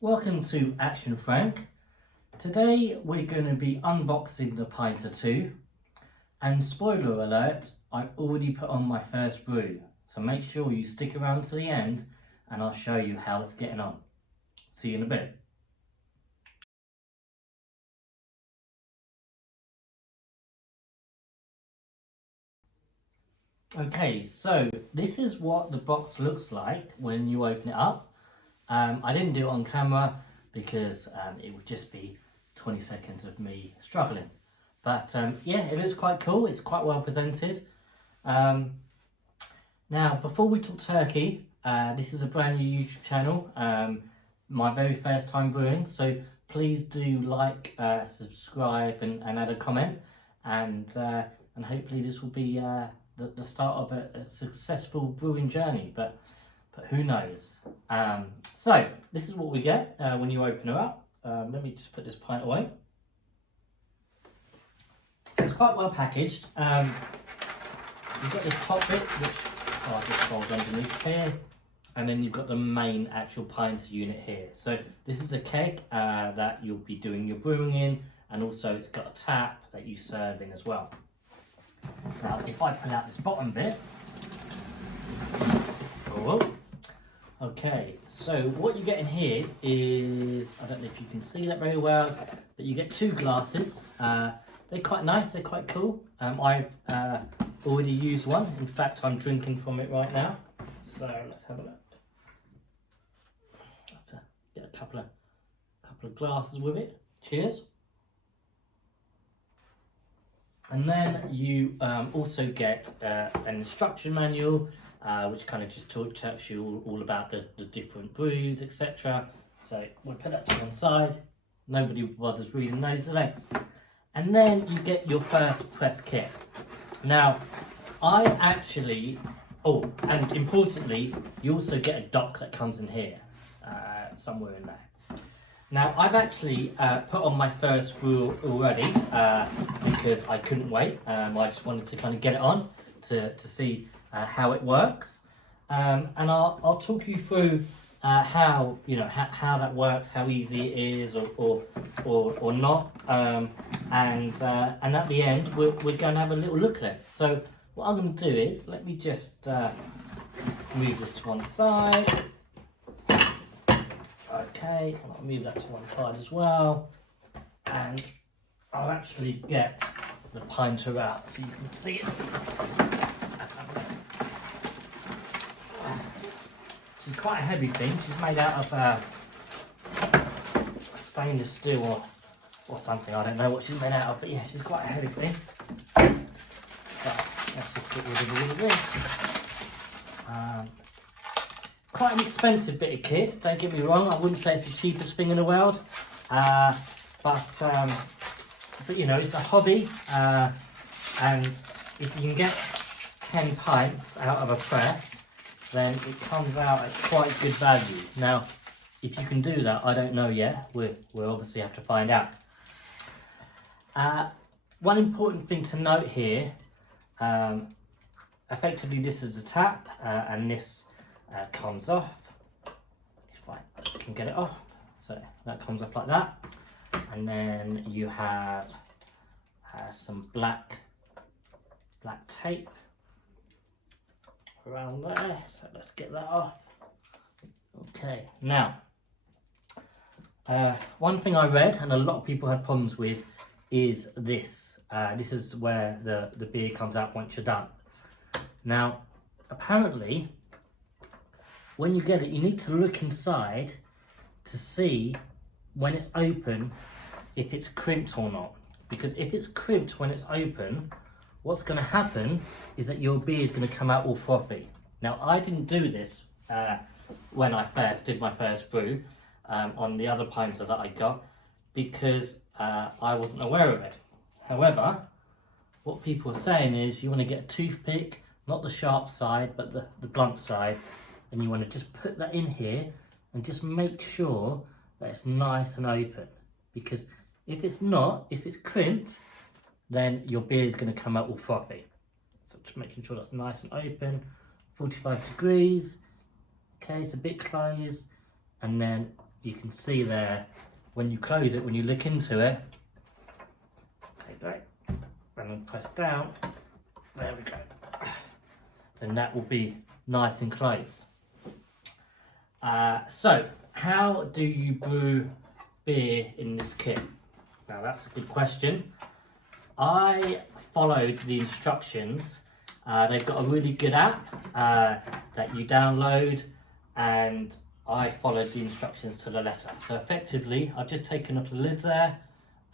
Welcome to Action Frank. Today we're going to be unboxing the Pinter 2, and spoiler alert, I've already put on my first brew, so make sure you stick around to the end and I'll show you how it's getting on. See you in a bit. Okay, so this is what the box looks like when you open it up. I didn't do it on camera because it would just be 20 seconds of me struggling. But yeah, it looks quite cool. It's quite well presented. Now, before we talk turkey, this is a brand new YouTube channel. My very first time brewing. So please do like, subscribe and add a comment. And hopefully this will be the start of a successful brewing journey. But who knows? So this is what we get when you open her up. Let me just put this pint away. So it's quite well packaged. You've got this top bit, which just folds underneath here, and then you've got the main actual pinter unit here. So this is a keg that you'll be doing your brewing in, and also it's got a tap that you serve in as well. Now, if I pull out this bottom bit, okay, so what you get in here is, I don't know if you can see that very well, but you get two glasses. They're quite nice, they're quite cool. I've already used one. In fact, I'm drinking from it right now. So let's have a look. Let's get a couple of glasses with it. Cheers. And then you also get an instruction manual, which kind of just tells you all about the different brews, etc. So we'll put that to one side. Nobody bothers reading those today. And then you get your first press kit. Now, I actually, and importantly, you also get a dock that comes in here, somewhere in there. Now, I've actually put on my first brew already because I couldn't wait. I just wanted to kind of get it on to see how it works. And I'll talk you through how that works, how easy it is or not. And at the end, we're going to have a little look at it. So what I'm going to do is, let me just move this to one side. Okay, and I'll move that to one side as well, and I'll actually get the pinter out so you can see it. She's quite a heavy thing. She's made out of stainless steel or something. I don't know what she's made out of, but yeah, she's quite a heavy thing. So let's just get rid of all of this. Quite an expensive bit of kit, don't get me wrong. I wouldn't say it's the cheapest thing in the world, but you know, it's a hobby, and if you can get 10 pints out of a press, then it comes out at quite good value. Now, if you can do that, I don't know yet. We'll obviously have to find out. One important thing to note here, effectively this is a tap, and this comes off, if I can get it off. So that comes off like that, and then you have some black tape around there, so let's get that off. Okay, now one thing I read and a lot of people had problems with is this. This is where the beer comes out once you're done. Now, apparently, when you get it, you need to look inside to see when it's open if it's crimped or not. Because if it's crimped when it's open, what's going to happen is that your beer is going to come out all frothy. Now, I didn't do this when I first did my first brew on the other pinter that I got because I wasn't aware of it. However, what people are saying is you want to get a toothpick, not the sharp side, but the blunt side, and you want to just put that in here and just make sure that it's nice and open. Because if it's not, if it's crimped, then your beer is going to come out all frothy. So just making sure that's nice and open, 45 degrees. Okay, it's a bit closed, and then you can see there, when you close it, when you look into it, okay, and then press down, there we go, then that will be nice and closed. So how do you brew beer in this kit? Now that's a good question. I followed the instructions. They've got a really good app that you download, and I followed the instructions to the letter. So effectively, I've just taken off the lid there,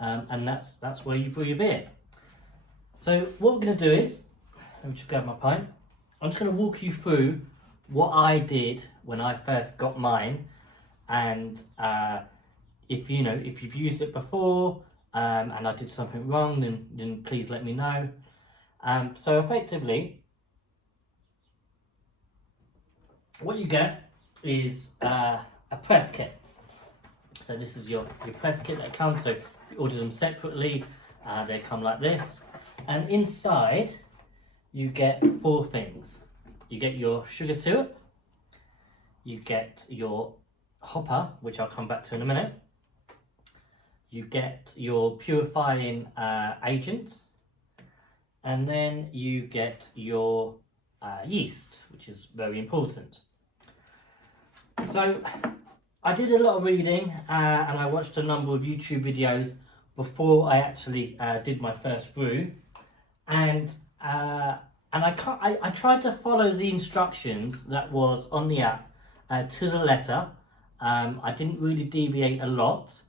and that's where you brew your beer. So what we're going to do is, let me just grab my pint. I'm just going to walk you through what I did when I first got mine, and if you've used it before and I did something wrong, then please let me know. So effectively, what you get is a press kit. So this is your press kit that comes. So if you order them separately, they come like this, and inside you get 4 things. You get your sugar syrup, you get your hopper, which I'll come back to in a minute, you get your purifying agent, and then you get your yeast, which is very important. So I did a lot of reading and I watched a number of YouTube videos before I actually did my first brew, and I tried to follow the instructions that was on the app to the letter. I didn't really deviate a lot.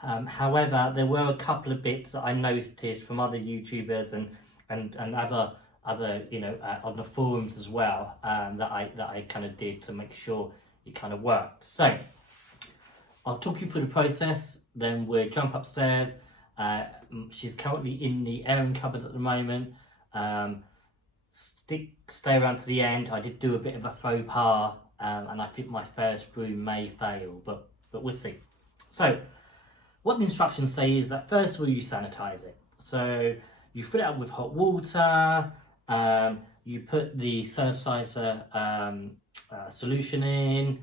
However, there were a couple of bits that I noticed from other YouTubers and other on the forums as well, that I kind of did to make sure it kind of worked. So I'll talk you through the process, then we'll jump upstairs. She's currently in the airing cupboard at the moment. Stay around to the end. I did do a bit of a faux pas, and I think my first brew may fail, but we'll see. So what the instructions say is that first of all you sanitize it. So you fill it up with hot water, you put the sanitizer solution in,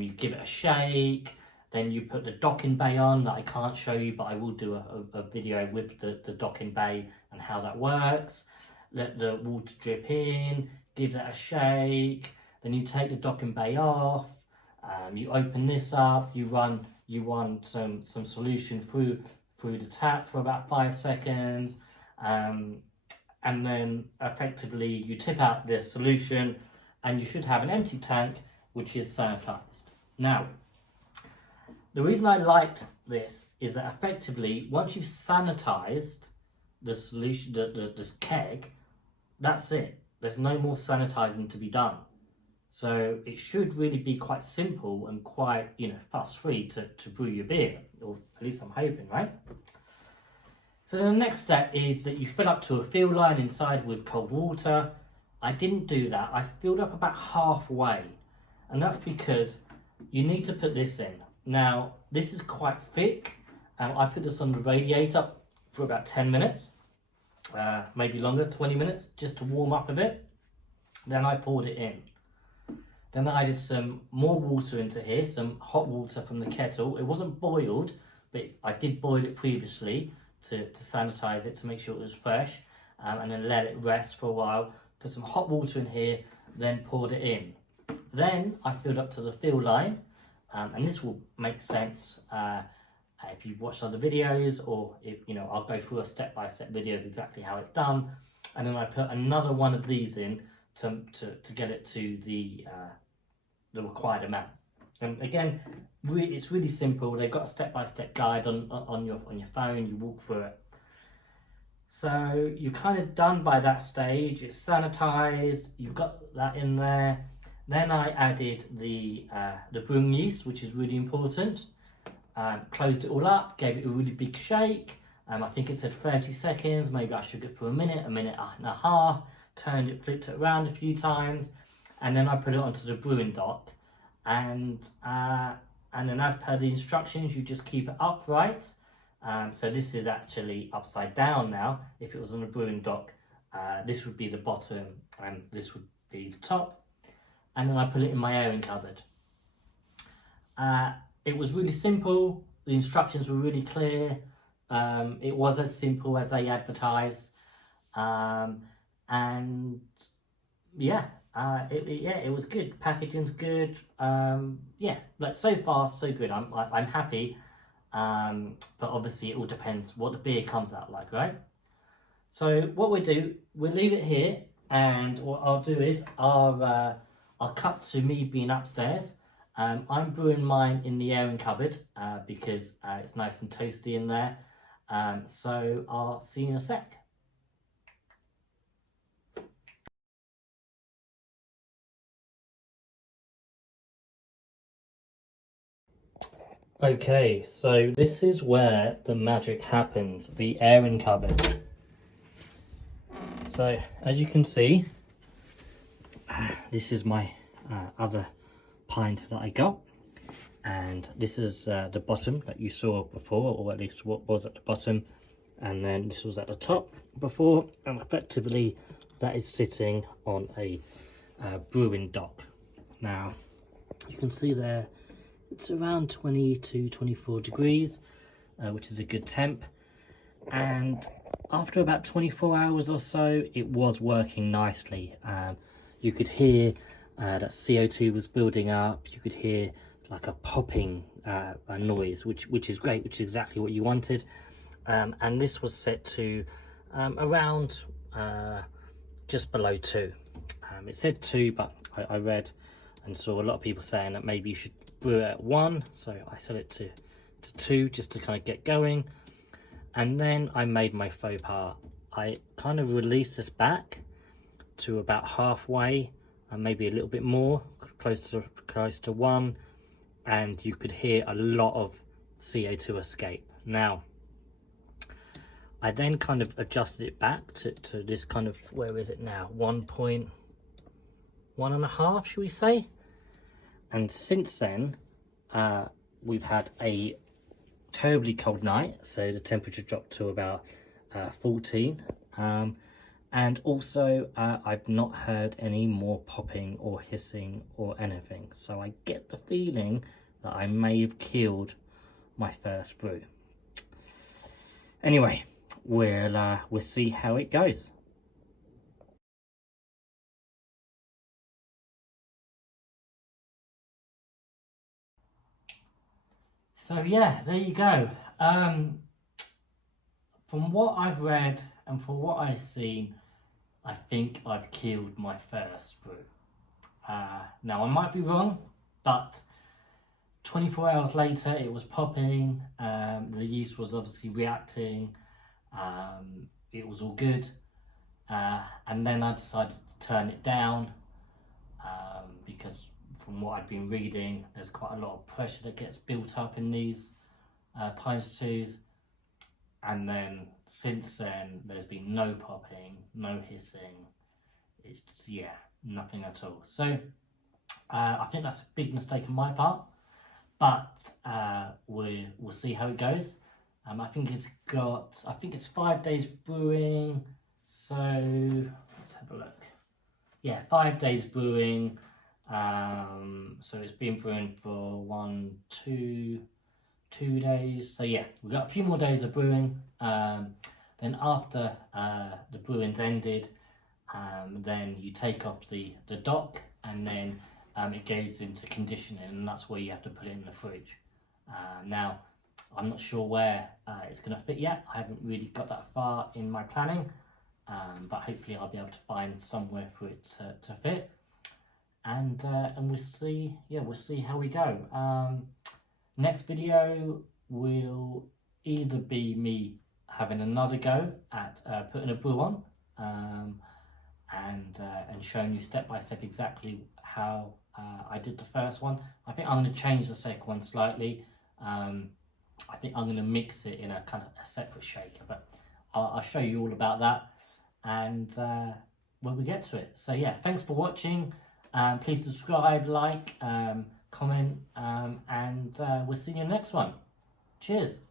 you give it a shake, then you put the docking bay on that I can't show you, but I will do a video with the docking bay and how that works. Let the water drip in, give that a shake, then you take the docking bay off, you open this up, you run some solution through the tap for about 5 seconds, and then effectively you tip out the solution and you should have an empty tank which is sanitized. Now, the reason I liked this is that effectively once you've sanitized the solution, the keg, that's it. There's no more sanitizing to be done. So it should really be quite simple and quite, fuss-free to brew your beer, or at least I'm hoping, right? So the next step is that you fill up to a fill line inside with cold water. I didn't do that. I filled up about halfway, and that's because you need to put this in. Now, this is quite thick, and I put this on the radiator for about 10 minutes, maybe longer, 20 minutes, just to warm up a bit. Then I poured it in. Then I added some more water into here, some hot water from the kettle. It wasn't boiled, but I did boil it previously to sanitize it, to make sure it was fresh, and then let it rest for a while. Put some hot water in here, then poured it in. Then I filled up to the fill line, and this will make sense if you've watched other videos, or if I'll go through a step-by-step video of exactly how it's done. And then I put another one of these in to get it to the required amount. And again, it's really simple. They've got a step-by-step guide on your phone. You walk through it. So you're kind of done by that stage. It's sanitized. You've got that in there. Then I added the brewing yeast, which is really important. Closed it all up. Gave it a really big shake. I think it said 30 seconds. Maybe I shook it for a minute and a half. Turned it, flipped it around a few times, and then I put it onto the brewing dock. And then, as per the instructions, you just keep it upright. So this is actually upside down now. If it was on the brewing dock, this would be the bottom and this would be the top. And then I put it in my airing cupboard. it was really simple. The instructions were really clear. It was as simple as they advertised. And yeah, it was good. Packaging's good. Yeah, like so far so good. I'm happy. But obviously it all depends what the beer comes out like, right? So what we'll do, we'll leave it here, and what I'll do is I'll cut to me being upstairs. I'm brewing mine in the airing cupboard because it's nice and toasty in there. So I'll see you in a sec. Okay, so this is where the magic happens, the airing cupboard. So as you can see, this is my other pint that I got, and this is the bottom that you saw before, or at least what was at the bottom, and then this was at the top before, and effectively that is sitting on a brewing dock. Now you can see there it's around 20 to 24 degrees, which is a good temp, and after about 24 hours or so it was working nicely. You could hear that CO2 was building up. You could hear like a popping a noise, which is great, which is exactly what you wanted. And this was set to around just below 2. It said 2, but I read and saw a lot of people saying that maybe you should brew it at 1, so I set it to 2 just to kind of get going. And then I made my faux pas. I kind of released this back to about halfway, and maybe a little bit more, close to 1, and you could hear a lot of CO2 escape. Now I then kind of adjusted it back to this kind of, where is it now, 1.1.5, should we say? And since then we've had a terribly cold night, so the temperature dropped to about 14, and also I've not heard any more popping or hissing or anything, so I get the feeling that I may have killed my first brew. Anyway, we'll see how it goes. So yeah, there you go. From what I've read and from what I've seen, I think I've killed my first brew. Now I might be wrong, but 24 hours later it was popping, the yeast was obviously reacting, it was all good, and then I decided to turn it down because from what I've been reading, there's quite a lot of pressure that gets built up in these pine stews. And then since then there's been no popping, no hissing. It's just, yeah, nothing at all. So I think that's a big mistake on my part, but we'll see how it goes. I think it's 5 days brewing, so let's have a look. Yeah, 5 days brewing. So it's been brewing for 2 days. So yeah, we've got a few more days of brewing. Then after the brewing's ended, then you take off the dock, and then it goes into conditioning, and that's where you have to put it in the fridge. Now, I'm not sure where it's going to fit yet. I haven't really got that far in my planning, but hopefully I'll be able to find somewhere for it to fit. And we'll see. Yeah, we'll see how we go. Next video will either be me having another go at putting a brew on, and showing you step by step exactly how I did the first one. I think I'm going to change the second one slightly. I think I'm going to mix it in a kind of a separate shaker, but I'll show you all about that and when we get to it. So yeah, thanks for watching. Please subscribe, like, comment, and we'll see you in the next one. Cheers.